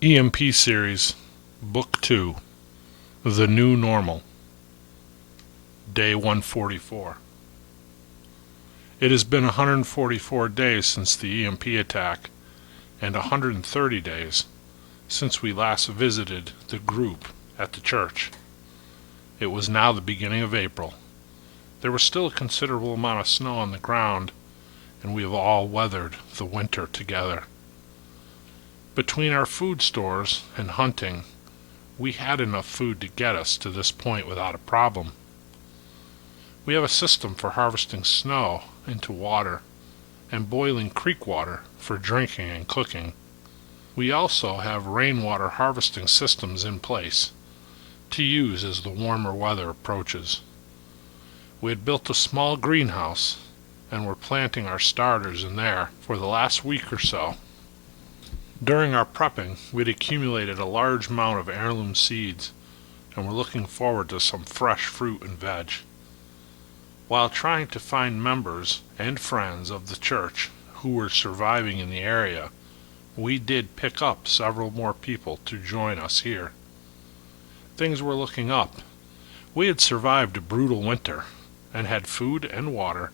EMP Series, Book 2, The New Normal, Day 144. It has been 144 days since the EMP attack, and 130 days since we last visited the group at the church. It was now the beginning of April. There was still a considerable amount of snow on the ground, and we have all weathered the winter together. Between our food stores and hunting, we had enough food to get us to this point without a problem. We have a system for harvesting snow into water and boiling creek water for drinking and cooking. We also have rainwater harvesting systems in place to use as the warmer weather approaches. We had built a small greenhouse and were planting our starters in there for the last week or so. During our prepping, we'd accumulated a large amount of heirloom seeds and were looking forward to some fresh fruit and veg. While trying to find members and friends of the church who were surviving in the area, we did pick up several more people to join us here. Things were looking up. We had survived a brutal winter and had food and water,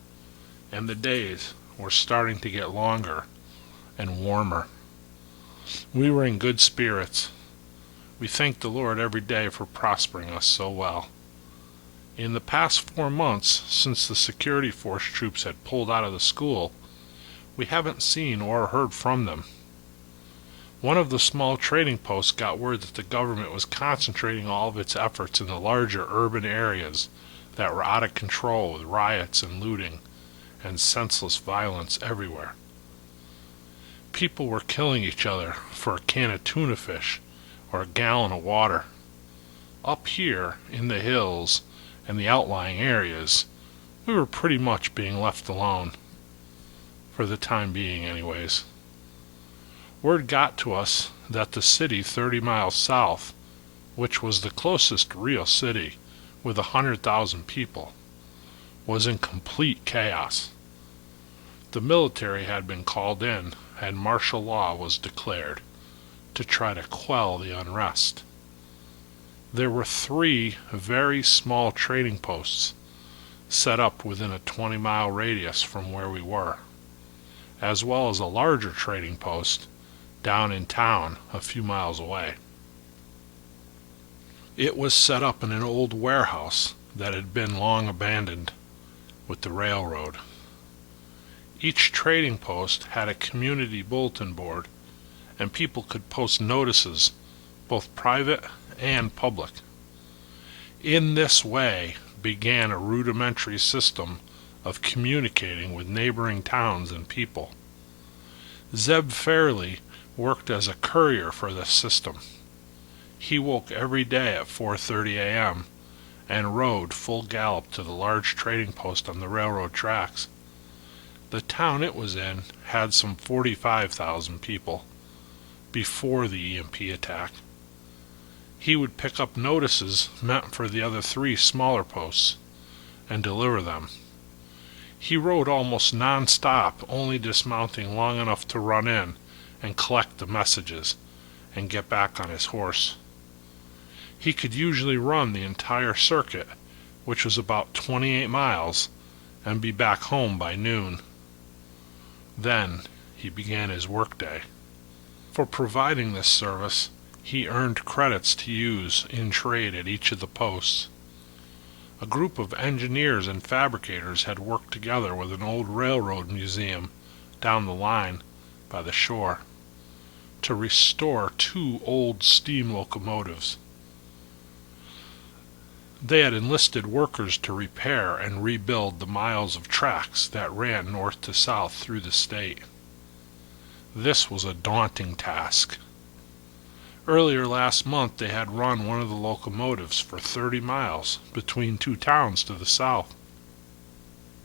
and the days were starting to get longer and warmer. We were in good spirits. We thanked the Lord every day for prospering us so well. In the past 4 months, since the security force troops had pulled out of the school, we haven't seen or heard from them. One of the small trading posts got word that the government was concentrating all of its efforts in the larger urban areas that were out of control with riots and looting and senseless violence everywhere. People were killing each other for a can of tuna fish or a gallon of water. Up here in the hills and the outlying areas, we were pretty much being left alone. For the time being, anyways. Word got to us that the city 30 miles south, which was the closest real city with 100,000 people, was in complete chaos. The military had been called in and martial law was declared to try to quell the unrest. There were 3 very small trading posts set up within a 20-mile radius from where we were, as well as a larger trading post down in town a few miles away. It was set up in an old warehouse that had been long abandoned with the railroad. Each trading post had a community bulletin board, and people could post notices, both private and public. In this way began a rudimentary system of communicating with neighboring towns and people. Zeb Fairley worked as a courier for this system. He woke every day at 4:30 a.m. and rode full gallop to the large trading post on the railroad tracks. The town it was in had some 45,000 people before the EMP attack. He would pick up notices meant for the other 3 smaller posts and deliver them. He rode almost non-stop, only dismounting long enough to run in and collect the messages and get back on his horse. He could usually run the entire circuit, which was about 28 miles, and be back home by noon. Then he began his workday. For providing this service, he earned credits to use in trade at each of the posts. A group of engineers and fabricators had worked together with an old railroad museum down the line by the shore to restore 2 old steam locomotives. They had enlisted workers to repair and rebuild the miles of tracks that ran north to south through the state. This was a daunting task. Earlier last month they had run one of the locomotives for 30 miles between 2 towns to the south.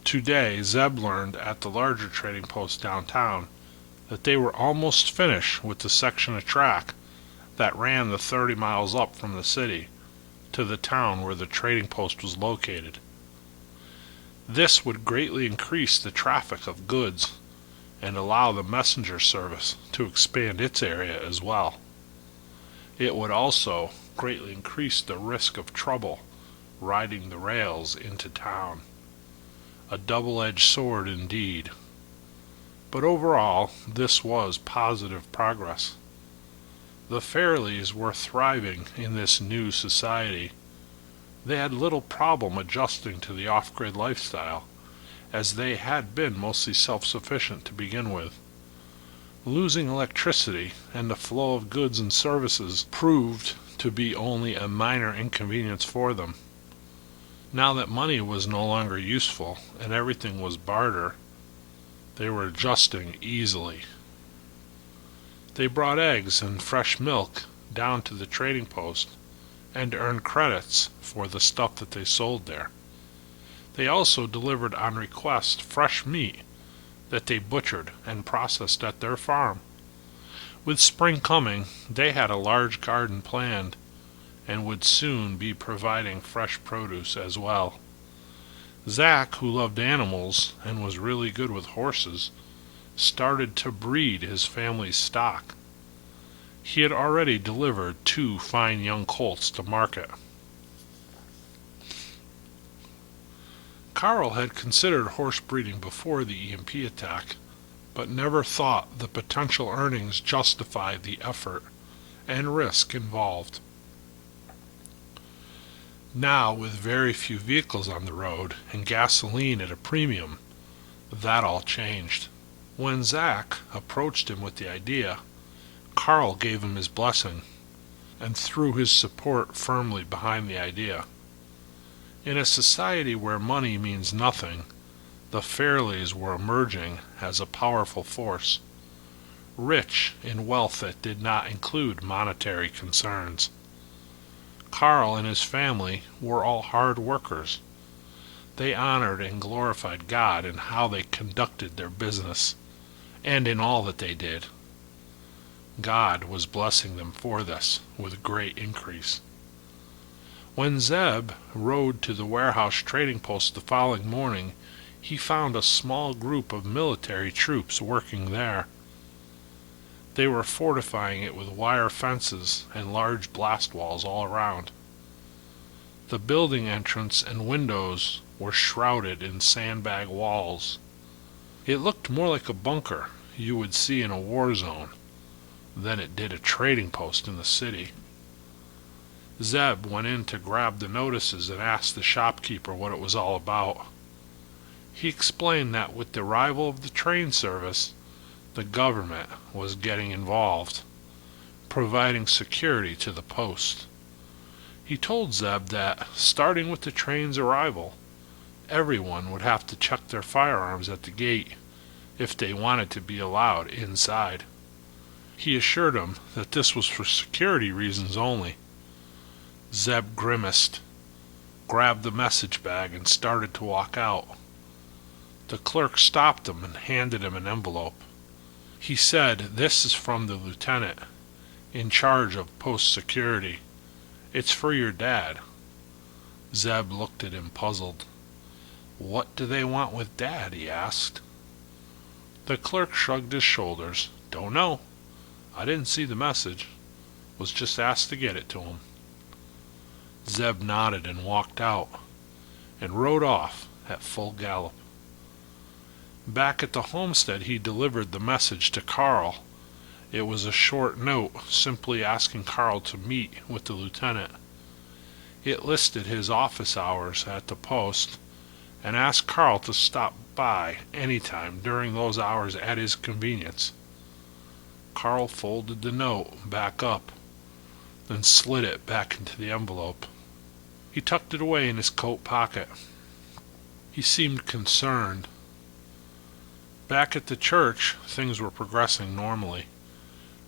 Today Zeb learned at the larger trading post downtown that they were almost finished with the section of track that ran the 30 miles up from the city to the town where the trading post was located. This would greatly increase the traffic of goods and allow the messenger service to expand its area as well. It would also greatly increase the risk of trouble riding the rails into town. A double-edged sword indeed. But overall, this was positive progress. The Fairleys were thriving in this new society. They had little problem adjusting to the off-grid lifestyle, as they had been mostly self-sufficient to begin with. Losing electricity and the flow of goods and services proved to be only a minor inconvenience for them. Now that money was no longer useful and everything was barter, they were adjusting easily. They brought eggs and fresh milk down to the trading post and earned credits for the stuff that they sold there. They also delivered on request fresh meat that they butchered and processed at their farm. With spring coming, they had a large garden planned and would soon be providing fresh produce as well. Zach, who loved animals and was really good with horses, started to breed his family's stock. He had already delivered 2 fine young colts to market. Carl had considered horse breeding before the EMP attack, but never thought the potential earnings justified the effort and risk involved. Now, with very few vehicles on the road and gasoline at a premium, that all changed. When Zach approached him with the idea, Carl gave him his blessing and threw his support firmly behind the idea. In a society where money means nothing, the Fairleys were emerging as a powerful force, rich in wealth that did not include monetary concerns. Carl and his family were all hard workers. They honored and glorified God in how they conducted their business, and in all that they did. God was blessing them for this with great increase. When Zeb rode to the warehouse trading post the following morning, he found a small group of military troops working there. They were fortifying it with wire fences and large blast walls all around. The building entrance and windows were shrouded in sandbag walls. It looked more like a bunker you would see in a war zone than it did a trading post in the city. Zeb went in to grab the notices and asked the shopkeeper what it was all about. He explained that with the arrival of the train service, the government was getting involved, providing security to the post. He told Zeb that, starting with the train's arrival, everyone would have to check their firearms at the gate if they wanted to be allowed inside. He assured him that this was for security reasons only. Zeb grimaced, grabbed the message bag, and started to walk out. The clerk stopped him and handed him an envelope. He said, "This is from the lieutenant, in charge of post security. It's for your dad." Zeb looked at him puzzled. "What do they want with Dad?" he asked. The clerk shrugged his shoulders. "Don't know. I didn't see the message. Was just asked to get it to him." Zeb nodded and walked out, and rode off at full gallop. Back at the homestead, he delivered the message to Carl. It was a short note, simply asking Carl to meet with the lieutenant. It listed his office hours at the post, and asked Carl to stop by any time during those hours at his convenience. Carl folded the note back up, then slid it back into the envelope. He tucked it away in his coat pocket. He seemed concerned. Back at the church, things were progressing normally.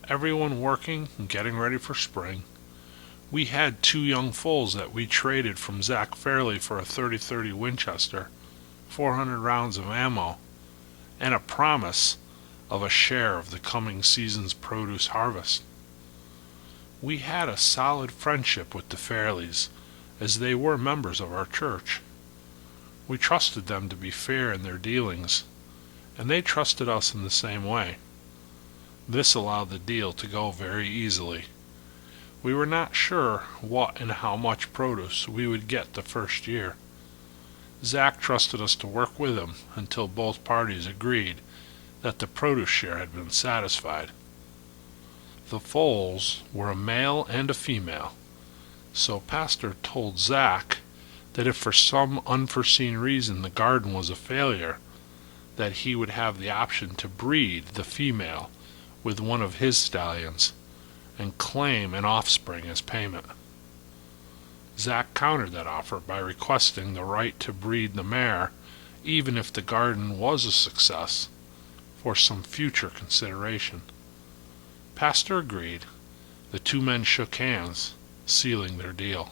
Everyone working and getting ready for spring. We had 2 young foals that we traded from Zach Fairley for a .30-30 Winchester, 400 rounds of ammo, and a promise of a share of the coming season's produce harvest. We had a solid friendship with the Fairleys, as they were members of our church. We trusted them to be fair in their dealings, and they trusted us in the same way. This allowed the deal to go very easily. We were not sure what and how much produce we would get the first year. Zach trusted us to work with him until both parties agreed that the produce share had been satisfied. The foals were a male and a female, so Pastor told Zach that if for some unforeseen reason the garden was a failure, that he would have the option to breed the female with one of his stallions and claim an offspring as payment. Zach countered that offer by requesting the right to breed the mare even if the garden was a success for some future consideration. Pastor agreed. The two men shook hands, sealing their deal.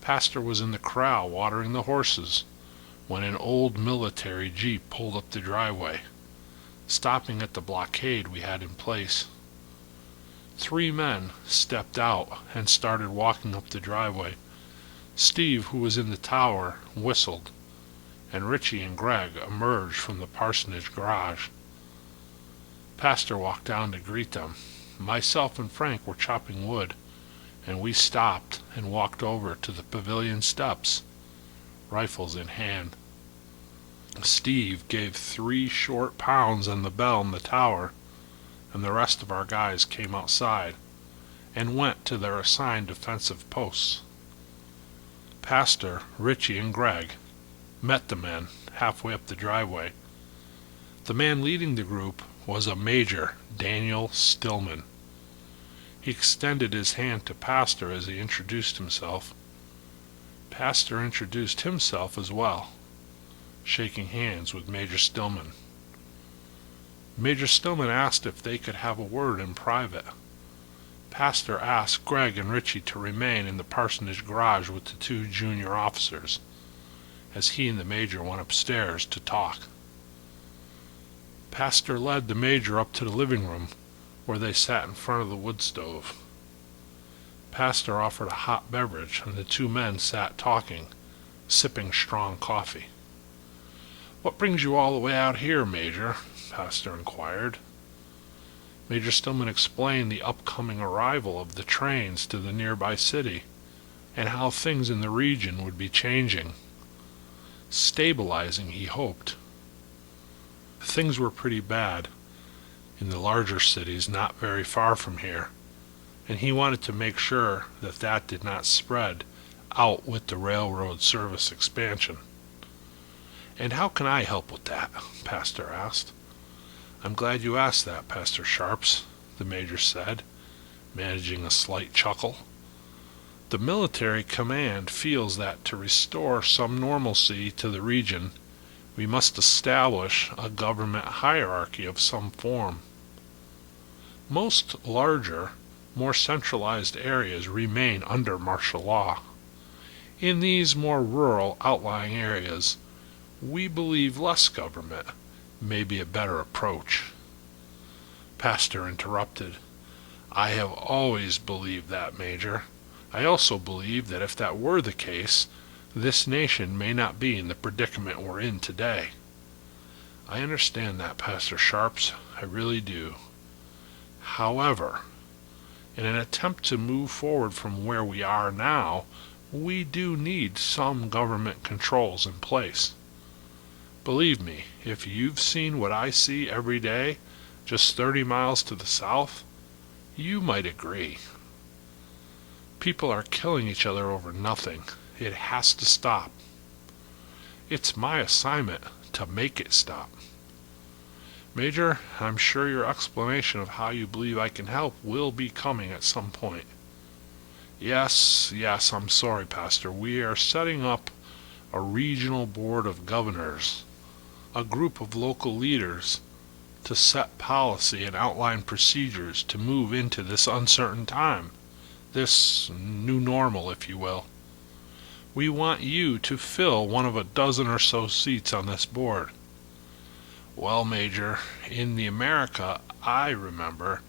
Pastor was in the corral watering the horses when an old military jeep pulled up the driveway, stopping at the blockade we had in place. 3 men stepped out and started walking up the driveway. Steve, who was in the tower, whistled, and Richie and Greg emerged from the parsonage garage. Pastor walked down to greet them. Myself and Frank were chopping wood, and we stopped and walked over to the pavilion steps, rifles in hand. Steve gave 3 short pounds on the bell in the tower, and the rest of our guys came outside and went to their assigned defensive posts. Pastor, Richie, and Greg met the men halfway up the driveway. The man leading the group was a Major Daniel Stillman. He extended his hand to Pastor as he introduced himself. Pastor introduced himself as well, shaking hands with Major Stillman. Major Stillman asked if they could have a word in private. Pastor asked Greg and Richie to remain in the parsonage garage with the 2 junior officers, as he and the Major went upstairs to talk. Pastor led the Major up to the living room, where they sat in front of the wood stove. Pastor offered a hot beverage, and the 2 men sat talking, sipping strong coffee. "What brings you all the way out here, Major?" Pastor inquired. Major Stillman explained the upcoming arrival of the trains to the nearby city, and how things in the region would be changing. Stabilizing, he hoped. Things were pretty bad in the larger cities not very far from here, and he wanted to make sure that that did not spread out with the railroad service expansion. "And how can I help with that?" Pastor asked. "I'm glad you asked that, Pastor Sharps," the Major said, managing a slight chuckle. "The military command feels that to restore some normalcy to the region, we must establish a government hierarchy of some form. Most larger, more centralized areas remain under martial law. In these more rural, outlying areas, we believe less government may be a better approach." Pastor interrupted. "I have always believed that, Major. I also believe that if that were the case, this nation may not be in the predicament we're in today." "I understand that, Pastor Sharps. I really do. However, in an attempt to move forward from where we are now, we do need some government controls in place. Believe me, if you've seen what I see every day, just 30 miles to the south, you might agree. People are killing each other over nothing. It has to stop. It's my assignment to make it stop. Major, I'm sure your explanation of how you believe I can help will be coming at some point." Yes, I'm sorry, Pastor. We are setting up a regional board of governors, a group of local leaders, to set policy and outline procedures to move into this uncertain time, this new normal, if you will. We want you to fill one of a dozen or so seats on this board." "Well, Major, in the America I remember,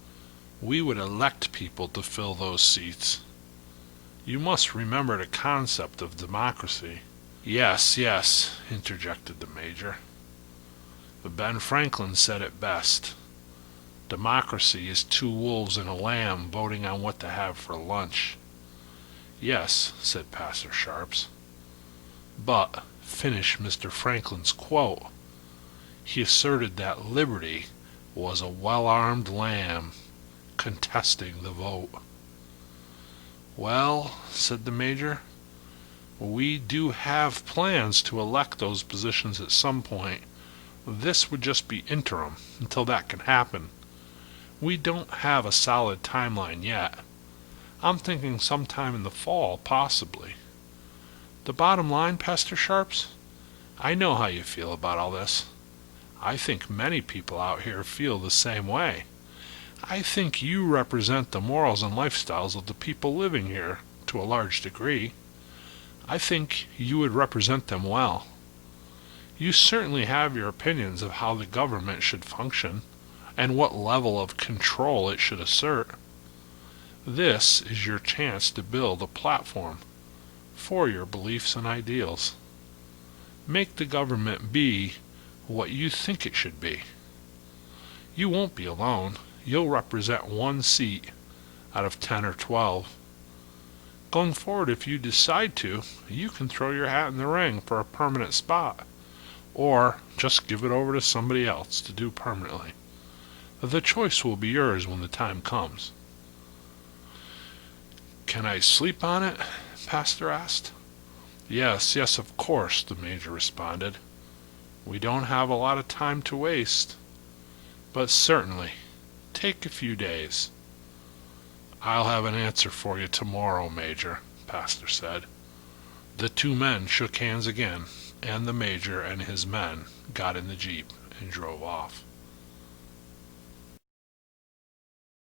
we would elect people to fill those seats. You must remember the concept of democracy." Yes, interjected the Major. But Ben Franklin said it best. Democracy is two wolves and a lamb voting on what to have for lunch. Yes, said Pastor Sharps. But, finish Mr. Franklin's quote. He asserted that liberty was a well-armed lamb contesting the vote. Well, said the Major, we do have plans to elect those positions at some point. This would just be interim until that can happen. We don't have a solid timeline yet. I'm thinking sometime in the fall, possibly. The bottom line, Pastor Sharps, I know how you feel about all this. I think many people out here feel the same way. I think you represent the morals and lifestyles of the people living here to a large degree. I think you would represent them well. You certainly have your opinions of how the government should function and what level of control it should assert. This is your chance to build a platform for your beliefs and ideals. Make the government be what you think it should be. You won't be alone. You'll represent one seat out of 10 or 12. Going forward, if you decide to, you can throw your hat in the ring for a permanent spot, or just give it over to somebody else to do permanently. The choice will be yours when the time comes. Can I sleep on it? Pastor asked. Yes, of course, the Major responded. We don't have a lot of time to waste, but certainly, take a few days. I'll have an answer for you tomorrow, Major, Pastor said. The two men shook hands again, and the Major and his men got in the Jeep and drove off.